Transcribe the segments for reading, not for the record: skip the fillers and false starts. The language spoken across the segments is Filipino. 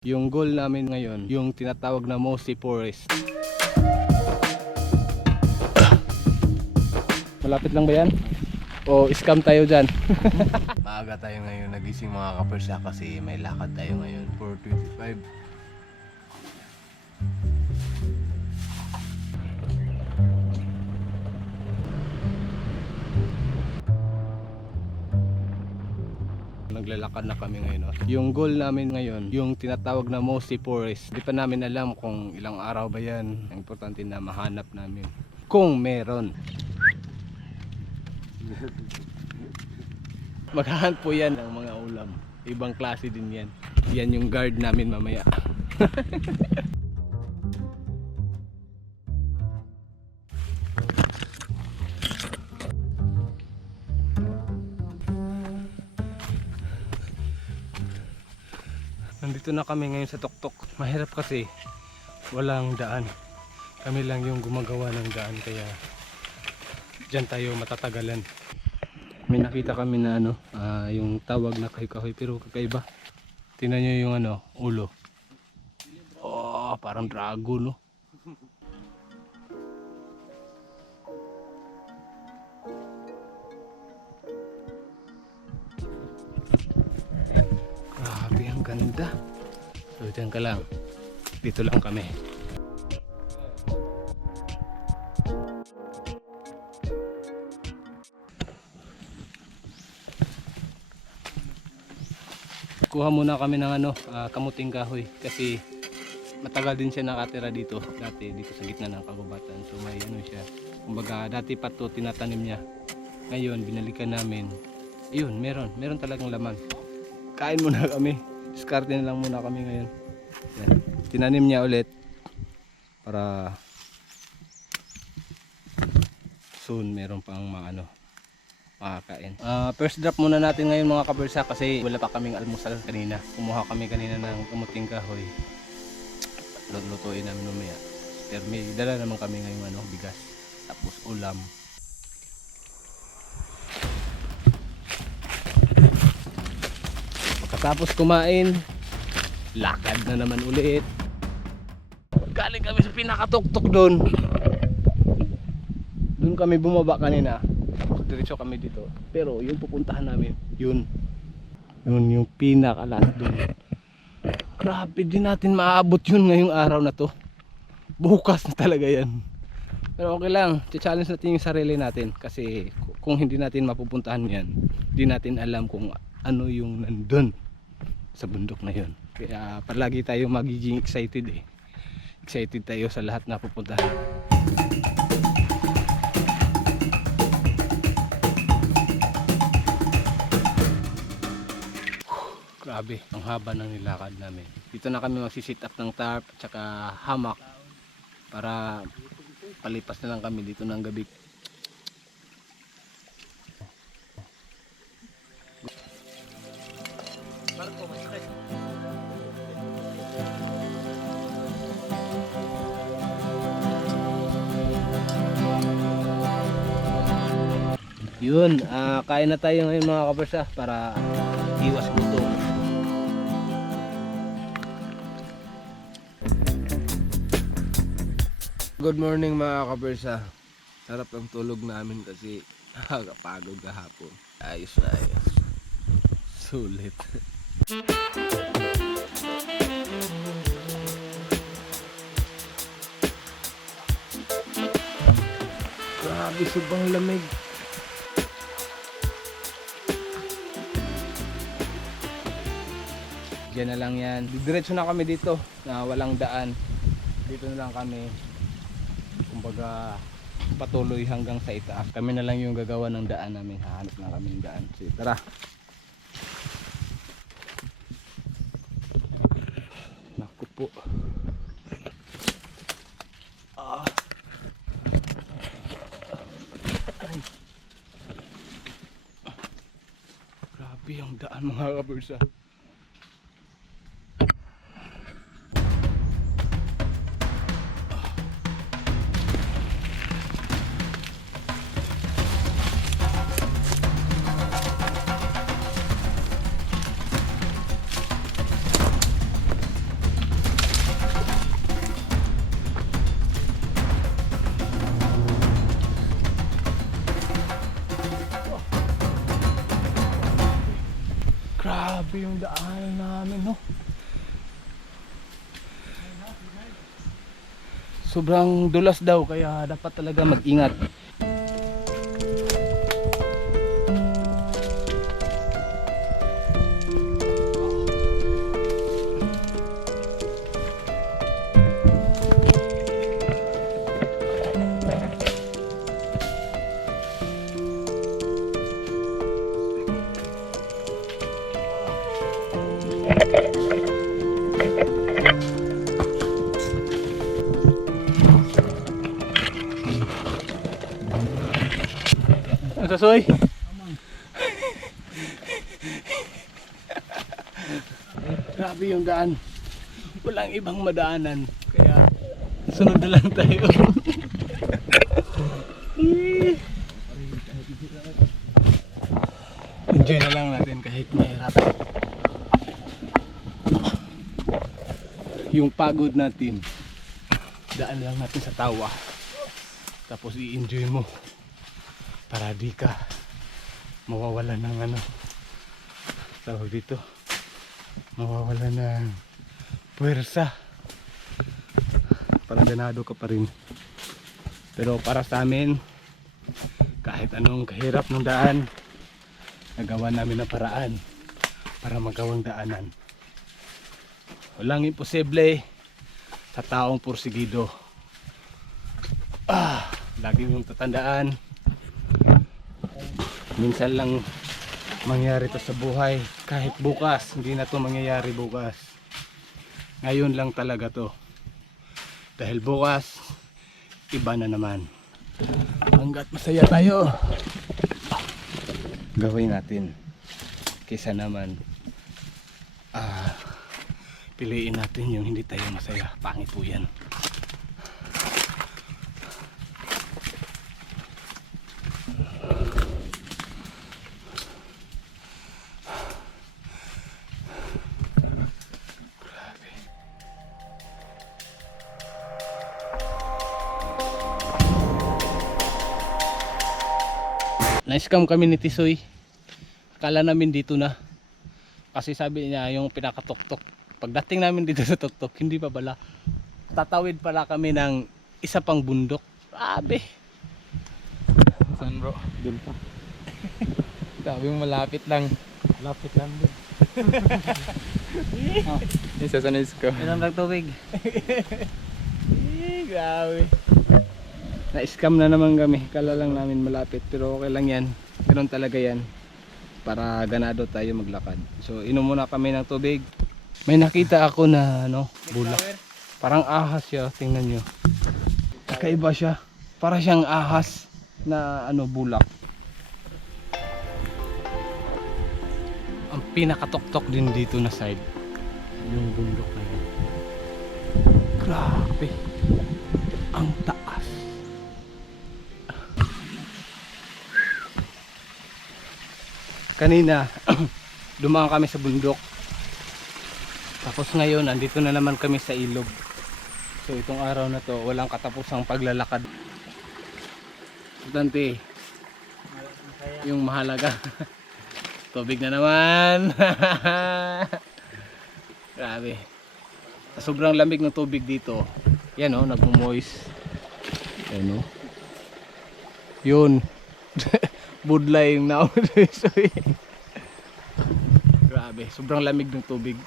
Yung goal namin ngayon, yung tinatawag na Mossy Forest. Malapit lang ba yan? O scam tayo dyan? Maaga tayo ngayon nagising mga kapersa kasi may lakad tayo ngayon 4:25. Naglalakad na kami ngayon. No? Yung goal namin ngayon, yung tinatawag na Mossy Forest. Di pa namin alam kung ilang araw ba yan. Ang importante na mahanap namin. Kung meron. Maghahunt po yan ng mga ulam. Ibang klase din yan. Yan yung guard namin mamaya. Nandito na kami ngayon sa tuktok. Mahirap kasi walang daan. Kami lang yung gumagawa ng daan kaya dyan tayo matatagalan. May nakita kami na yung tawag na kahoy-kahoy pero kakaiba. Tingnan nyo yung ulo. Oh, parang dragon no. Grabe, ang ganda. So, dyan ka lang. Dito lang kami. Kuha muna kami ng kamuting kahoy kasi matagal din siya nakatira dito dati dito sa gitna ng kagubatan. So may siya. Kumbaga dati pa to tinatanim niya. Ngayon binalikan namin. Ayun, meron talagang laman. Kain muna kami. Diskarte na lang muna kami ngayon. Yan. Tinanim niya ulit para soon meron pang mga makakain. First drop muna natin ngayon mga kabersa kasi wala pa kaming almusal kanina. Kumuha kami kanina ng kamuting kahoy. Lulutuin namin mamaya. Pero may dala naman kami ngayon bigas. Tapos ulam. Pagkatapos kumain, lakad na naman ulit. Galing kami sa pinakatuktok doon. Doon kami bumaba kanina. Diretso kami dito. Pero yung pupuntahan namin, yun yung pinakalas doon. Grabe, din natin maabot yun ngayong araw na to. Bukas na talaga yan. Pero okay lang, challenge natin yung sarili natin. Kasi kung hindi natin mapupuntahan yan, hindi natin alam kung ano yung nandun sa bundok na yun. Kaya palagi tayo magiging excited eh. Excited tayo sa lahat na pupuntahan. Grabe, ang haba ng nilakad namin. Dito na kami magsisit up ng tarp at saka hamak para palipas na lang kami dito ng gabi. Yun, kain na tayo ngayon mga kabersa para iwas gutom. Good morning mga kapersa. Sarap ang tulog namin kasi nakakapagod kahapon. Ayos na ayos. Sulit. Grabe, sobrang lamig. Diyan na lang yan. Diretso na kami dito na walang daan. Dito na lang kami. Kumbaga patuloy hanggang sa itaas. Kami na lang yung gagawa ng daan namin. Hahanap na kami ng daan. Sige, tara. Naku po. Grabe ang daan mga kabersa. yung daan namin, no? Sobrang dulas daw kaya dapat talaga mag-ingat. Ang sasoy. Grabe yung daan. Walang ibang madaanan. Kaya sunod na lang tayo. Enjoy na lang natin kahit mahirap. Yung pagod natin, daan lang natin sa tawa. Tapos i-enjoy mo. Para di ka mawawala ng ano tawag dito, mawawala ng puwersa, para ganado ka pa rin. Pero para sa amin, kahit anong kahirap ng daan, nagawa namin ang paraan para magawang daanan. Walang imposible sa taong porsigido. Lagi mong tatandaan, minsan lang mangyari to sa buhay. Kahit bukas, hindi na to mangyayari bukas. Ngayon lang talaga to. Dahil bukas, iba na naman. Hanggat masaya tayo, gawin natin. Kaysa naman, piliin natin yung hindi tayo masaya. Pangit po yan. Na-scam kami ni Tisoy. Akala namin dito na. Kasi sabi niya yung pinakatuktok. Pagdating namin dito sa tuktok, hindi pa pala. Tatawid pala kami ng isa pang bundok. Grabe. Saan bro? Doon pa. Sabi mo malapit lang. Lapit lang doon. Isa sa nice ko. Ilang nagtubig. Grabe. Na-scam na naman kami. Kala lang namin malapit. Pero okay lang yan. Ganun talaga yan. Para ganado tayo maglakad. So inom muna kami ng tubig. May nakita ako na bulak. Parang ahas siya. Tingnan nyo. Kakaiba siya. Para siyang ahas na bulak. Ang pinakatok-tok din dito na side, yung bundok na yan. Grabe. Ang taas. Kanina dumaan kami sa bundok, tapos ngayon andito na naman kami sa ilog. So itong araw na to walang katapusang paglalakad. Importante yung mahalaga. Tubig na naman. Grabe. Sobrang lamig ng tubig dito. Yan nagmo-moist. Yan yun. Budlay yung naon. Grabe, sobrang lamig ng tubig.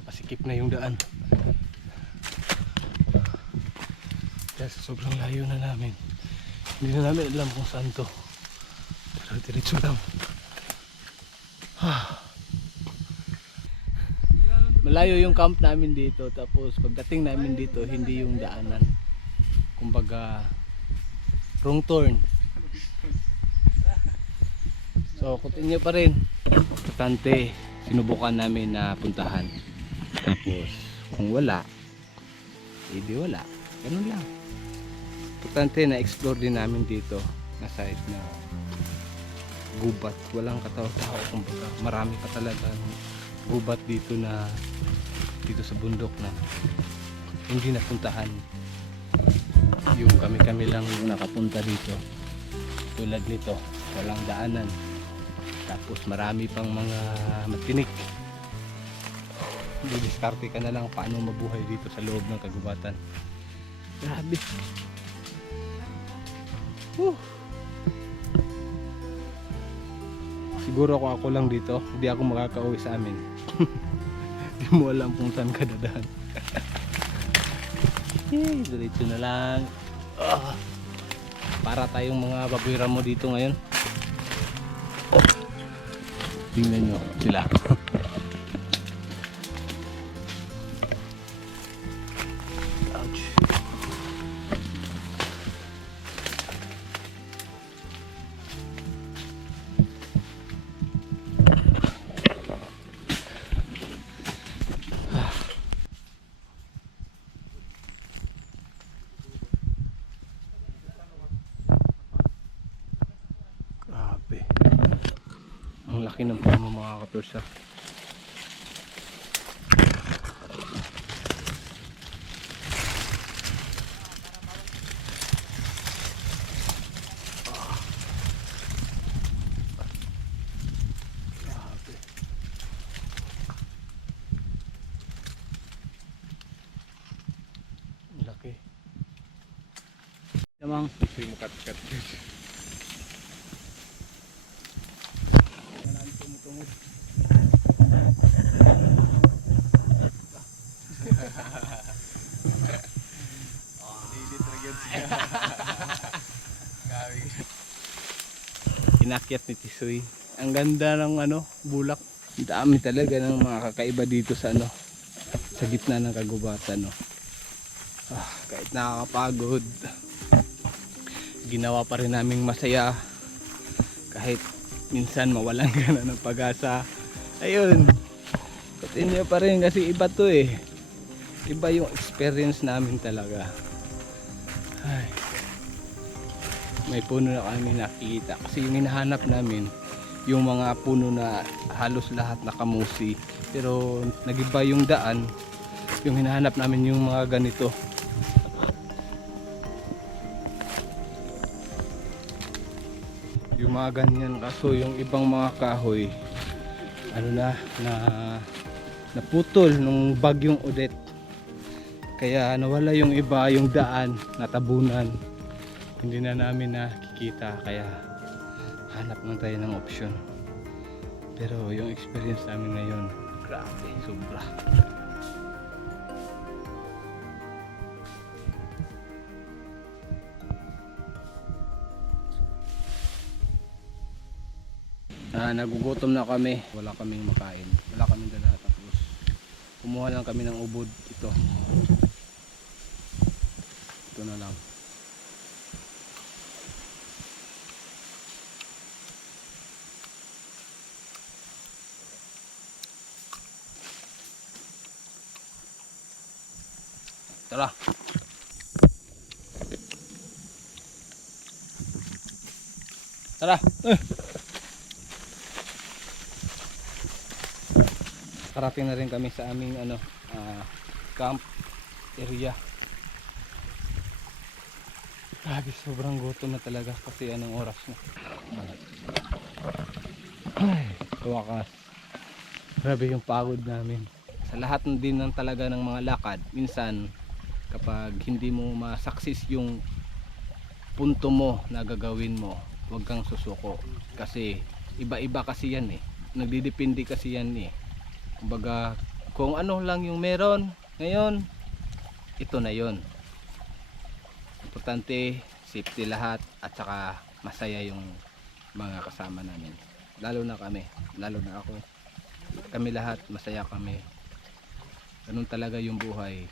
Pasikip na yung daan. Dahil sobrang layo na namin. Hindi na namin alam kung saan to. Pero diretso lang. Malayo yung camp namin dito, tapos pagdating namin dito hindi yung daanan, kumbaga wrong turn. So continue pa rin. Importante, sinubukan namin na puntahan. Tapos kung wala, hindi wala. Ganun lang. Importante na explore din namin dito na site na gubat, walang katao-tao, kumbaga marami pa talaga gubat dito na dito sa bundok na hindi napuntahan. Yung kami lang nakapunta dito. Tulad nito, walang daanan. Tapos marami pang mga matinik. Didiskarte ka na lang paano mabuhay dito sa loob ng kagubatan. Grabe. Siguro kung ako lang dito, hindi ako makakauwi sa amin. Hindi mo alam kung saan ka dadaan. Diretso na lang. Para tayong mga baboy ramo dito ngayon. Tingnan nyo sila. Ouch. Grabe. Ang laki ng puno mga kapersa. Grabe. Ang laki. Namang Kasi mukat-kat. tungod. Inakyat ni Tisoy. Ang ganda ng bulak. Ang dami talaga ng mga kakaiba dito sa sa gitna ng kagubatan, no. Kahit nakakapagod, ginawa pa rin naming masaya kahit minsan mawalan ka na ng pag-asa. Ayun, continue pa rin kasi iba to eh. Iba yung experience namin talaga. Ay, may puno na kami nakikita kasi yung hinahanap namin yung mga puno na halos lahat nakamusi, pero nagiba yung daan. Yung hinahanap namin yung mga ganito. Yung mga ganyan, kaso yung ibang mga kahoy naputol nung bagyong Odette, kaya nawala yung iba, yung daan natabunan, hindi na namin nakikita, kaya hanap lang tayo ng option. Pero yung experience namin ngayon, grabe, sobra. Nagugutom na kami, wala kaming makain, wala kaming dala, tapos kumuha lang kami ng ubod. Ito na lang. Tara. Tara. Karating na rin kami sa aming camp area. Grabe, sobrang gutom na talaga kasi anong oras na. Ay, wakas. Grabe yung pagod namin. Sa lahat din ng talaga ng mga lakad, minsan kapag hindi mo masaksis yung punto mo na gagawin mo, huwag kang susuko. Kasi iba-iba kasi yan eh. Nagdidepende kasi yan eh. Kumbaga, kung ano lang yung meron ngayon, ito na yon. Importante, safety lahat, at saka masaya yung mga kasama namin. Lalo na kami, lalo na ako. Kami lahat, masaya kami. Ganun talaga yung buhay.